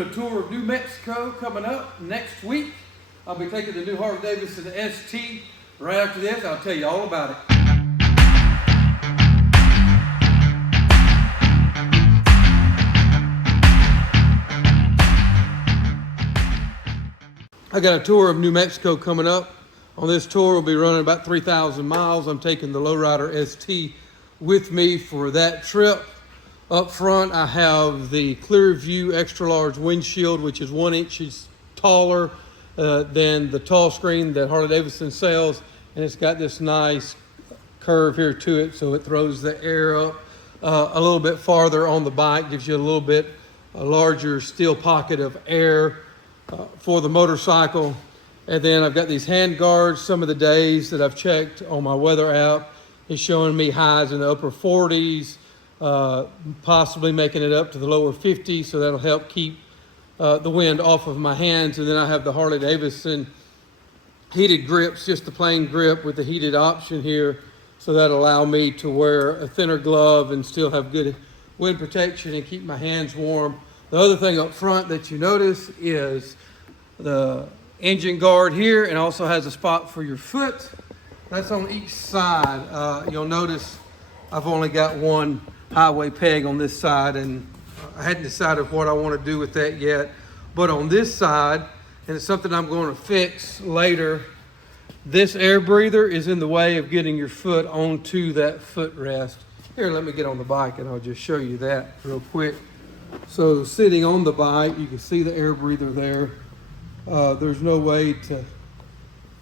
doing a tour of New Mexico coming up next week. I'll be taking the new Harley-Davidson ST. Right after this, I'll tell you all about it. I got a tour of New Mexico coming up. On this tour, we'll be running about 3,000 miles. I'm taking the Lowrider ST with me for that trip. Up front, I have the clear view extra large windshield, which is 1 inch taller than the tall screen that Harley-Davidson sells. And it's got this nice curve here to it, so it throws the air up a little bit farther on the bike, gives you a larger steel pocket of air for the motorcycle. And then I've got these hand guards. Some of the days that I've checked on my weather app is showing me highs in the upper 40s, possibly making it up to the lower 50s, so that'll help keep the wind off of my hands. And then I have the Harley-Davidson heated grips, just the plain grip with the heated option here, so that'll allow me to wear a thinner glove and still have good wind protection and keep my hands warm. The other thing up front that you notice is the engine guard here, and also has a spot for your foot. That's on each side. You'll notice I've only got one highway peg on this side, and I hadn't decided what I want to do with that yet. But on this side, and it's something I'm going to fix later, this air breather is in the way of getting your foot onto that footrest. Here, let me get on the bike and I'll just show you that real quick. So sitting on the bike, you can see the air breather there. There's no way to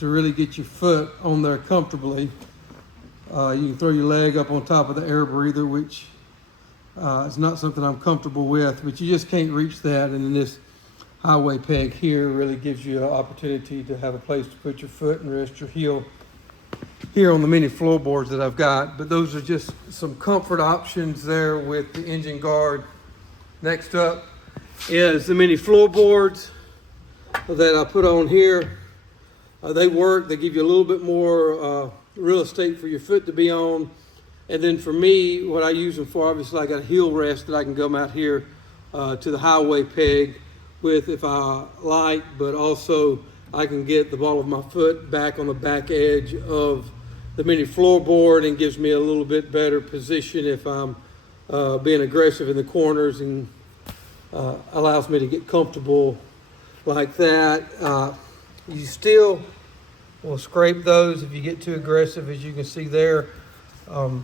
really get your foot on there comfortably. You can throw your leg up on top of the air breather, which is not something I'm comfortable with, but you just can't reach that. And then this highway peg here really gives you an opportunity to have a place to put your foot and rest your heel here on the mini floorboards that I've got. But those are just some comfort options there with the engine guard. Next up is the mini floorboards that I put on here. They work, they give you a little bit more real estate for your foot to be on. And then for me, what I use them for, obviously I got a heel rest that I can come out here to the highway peg with if I like, but also I can get the ball of my foot back on the back edge of the mini floorboard, and gives me a little bit better position if I'm being aggressive in the corners, and allows me to get comfortable like that. You still will scrape those if you get too aggressive, as you can see there. And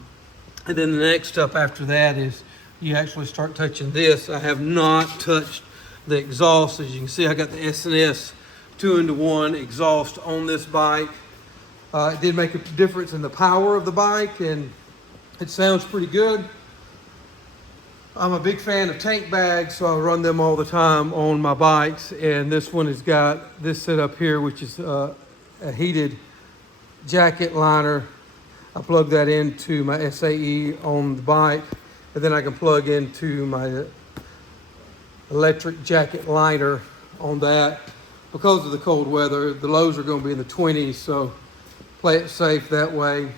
then the next step after that is you actually start touching this. I have not touched the exhaust. As you can see, I got the S&S 2-in-1 exhaust on this bike. It did make a difference in the power of the bike, and it sounds pretty good. I'm a big fan of tank bags, so I run them all the time on my bikes. And this one has got this setup here, which is a heated jacket liner. I plug that into my SAE on the bike, and then I can plug into my electric jacket liner on that. Because of the cold weather, the lows are going to be in the 20s, so play it safe that way.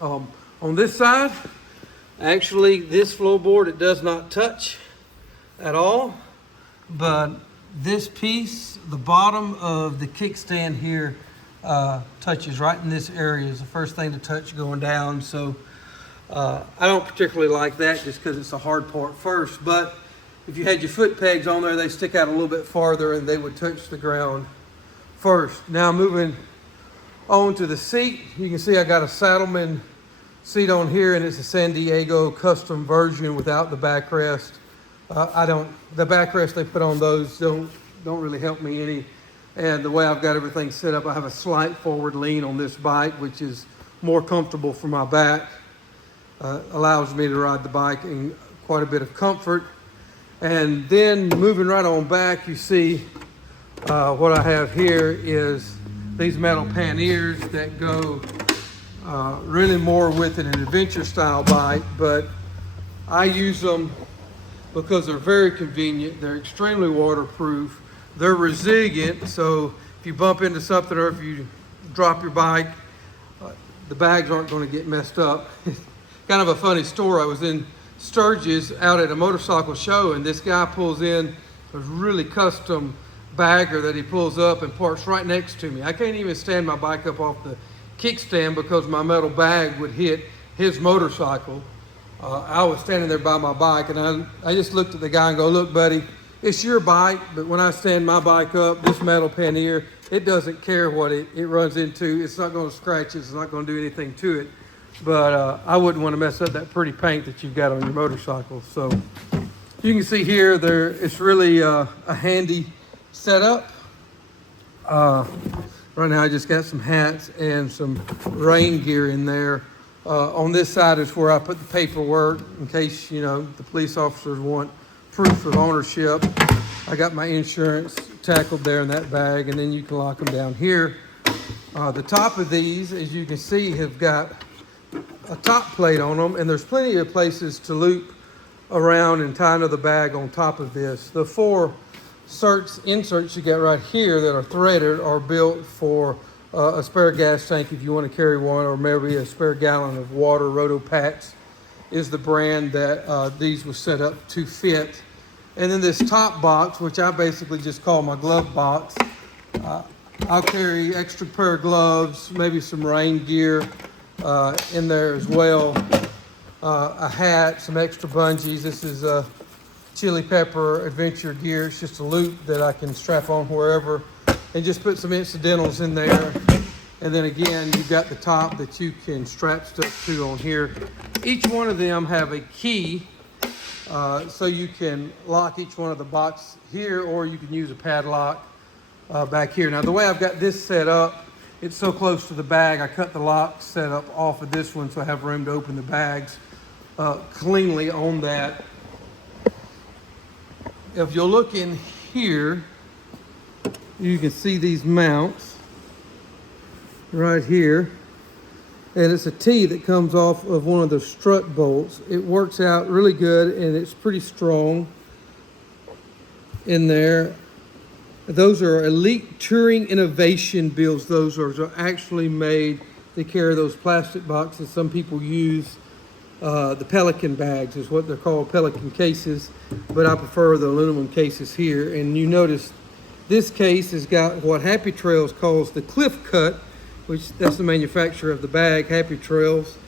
On this side, actually this floorboard, it does not touch at all, but this piece, the bottom of the kickstand here, touches right in this area. Is the first thing to touch going down. So I don't particularly like that, just because it's a hard part first. But if you had your foot pegs on there, they stick out a little bit farther and they would touch the ground first. Now moving on to the seat, you can see I got a Saddleman seat on here, and it's a San Diego custom version without the backrest. The backrest they put on those don't really help me any. And the way I've got everything set up, I have a slight forward lean on this bike, which is more comfortable for my back. Allows me to ride the bike in quite a bit of comfort. And then moving right on back, you see what I have here is these metal panniers that go really more with an adventure style bike, but I use them because they're very convenient. They're extremely waterproof. They're resilient, so if you bump into something or if you drop your bike, the bags aren't going to get messed up. Kind of a funny story. I was in Sturgis out at a motorcycle show, and this guy pulls in a really custom bagger that he pulls up and parks right next to me. I can't even stand my bike up off the kickstand because my metal bag would hit his motorcycle. I was standing there by my bike, and I just looked at the guy and go, look, buddy, it's your bike, but when I stand my bike up, this metal pannier, it doesn't care what it runs into. It's not going to scratch it. It's not going to do anything to it. But I wouldn't want to mess up that pretty paint that you've got on your motorcycle. So you can see here, it's really a handy setup. Right now I just got some hats and some rain gear in there. On this side is where I put the paperwork in case, you know, the police officers want proof of ownership. I got my insurance tackled there in that bag, and then you can lock them down here. The top of these, as you can see, have got a top plate on them, and there's plenty of places to loop around and tie another bag on top of this. The 4 inserts you got right here that are threaded are built for a spare gas tank if you want to carry one, or maybe a spare gallon of water. Rotopats is the brand that these were set up to fit. And then this top box, which I basically just call my glove box, I'll carry extra pair of gloves, maybe some rain gear in there as well, a hat, some extra bungees. This is a chili pepper adventure gear. It's just a loop that I can strap on wherever, and just put some incidentals in there. And then again, you've got the top that you can strap stuff to on here. Each one of them have a key, so you can lock each one of the boxes here, or you can use a padlock back here. Now, the way I've got this set up, it's so close to the bag, I cut the lock set up off of this one so I have room to open the bags cleanly on that. If you'll look in here, you can see these mounts right here, and it's a T that comes off of one of the strut bolts. It works out really good, and it's pretty strong in there. Those are Elite Touring Innovation builds. Those are actually made to carry those plastic boxes. Some people use the Pelican bags, is what they're called, Pelican cases, but I prefer the aluminum cases here. And you notice this case has got what Happy Trails calls the cliff cut, which that's the manufacturer of the bag, Happy Trails.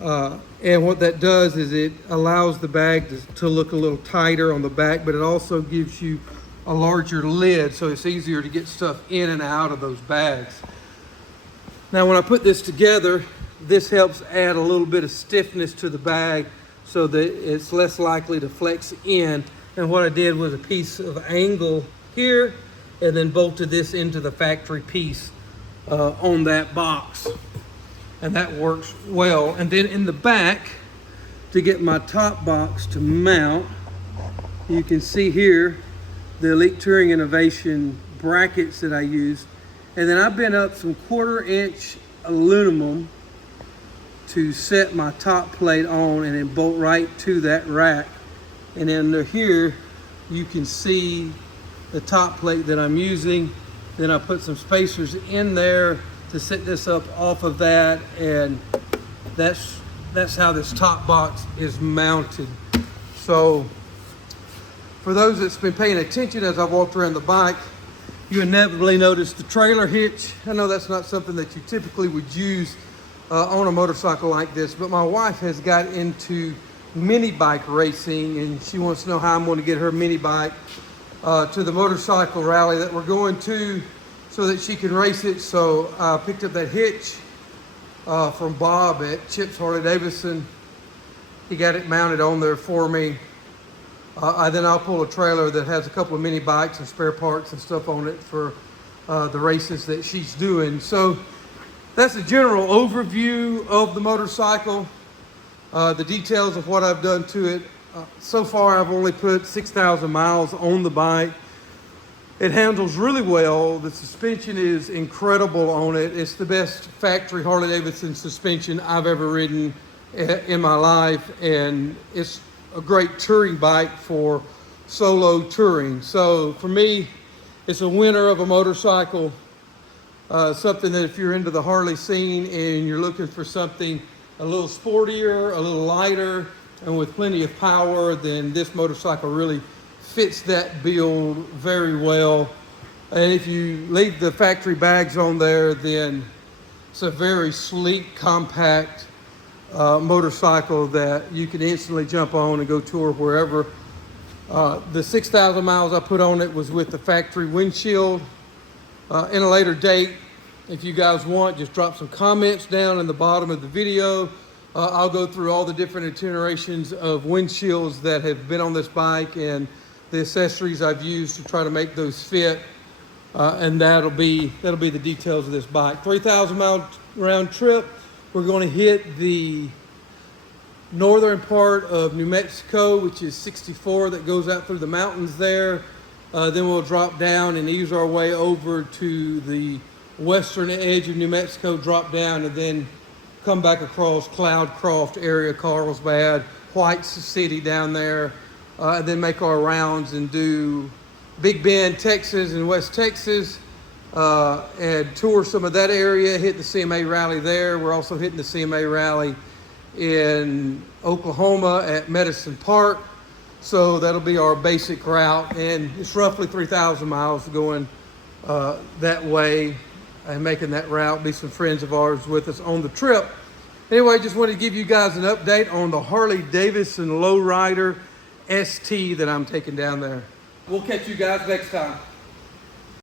And what that does is it allows the bag to look a little tighter on the back, but it also gives you a larger lid, so it's easier to get stuff in and out of those bags. Now, when I put this together, this helps add a little bit of stiffness to the bag so that it's less likely to flex in. And what I did was a piece of angle here, and then bolted this into the factory piece on that box, and that works well. And then in the back, to get my top box to mount, you can see here the Elite Touring Innovation brackets that I used, and then I bent up some 1/4-inch aluminum to set my top plate on, and then bolt right to that rack. And under here you can see the top plate that I'm using. Then I put some spacers in there to set this up off of that, and that's how this top box is mounted. So for those that's been paying attention as I've walked around the bike, you inevitably notice the trailer hitch. I know that's not something that you typically would use on a motorcycle like this, but my wife has got into mini bike racing, and she wants to know how I'm going to get her mini bike to the motorcycle rally that we're going to so that she can race it. So I picked up that hitch from Bob at Chip's Harley Davidson. He got it mounted on there for me. Then I'll pull a trailer that has a couple of mini bikes and spare parts and stuff on it for the races that she's doing. So that's a general overview of the motorcycle, the details of what I've done to it. So far, I've only put 6,000 miles on the bike. It handles really well. The suspension is incredible on it. It's the best factory Harley Davidson suspension I've ever ridden in my life, and it's a great touring bike for solo touring. So for me, it's a winner of a motorcycle, something that if you're into the Harley scene and you're looking for something a little sportier, a little lighter, and with plenty of power, then this motorcycle really fits that build very well. And if you leave the factory bags on there, then it's a very sleek, compact motorcycle that you can instantly jump on and go tour wherever. The 6,000 miles I put on it was with the factory windshield. In a later date, if you guys want, just drop some comments down in the bottom of the video. I'll go through all the different iterations of windshields that have been on this bike and the accessories I've used to try to make those fit. And that'll be the details of this bike. 3,000 mile round trip. We're going to hit the northern part of New Mexico, which is 64, that goes out through the mountains there. Then we'll drop down and ease our way over to the western edge of New Mexico, drop down, and then come back across Cloudcroft area, Carlsbad, White's City down there, and then make our rounds and do Big Bend, Texas, and West Texas, and tour some of that area, hit the CMA rally there. We're also hitting the CMA rally in Oklahoma at Medicine Park. So that'll be our basic route, and it's roughly 3,000 miles going that way and making that route. Be some friends of ours with us on the trip. Anyway, just wanted to give you guys an update on the Harley Davidson Lowrider ST that I'm taking down there. We'll catch you guys next time.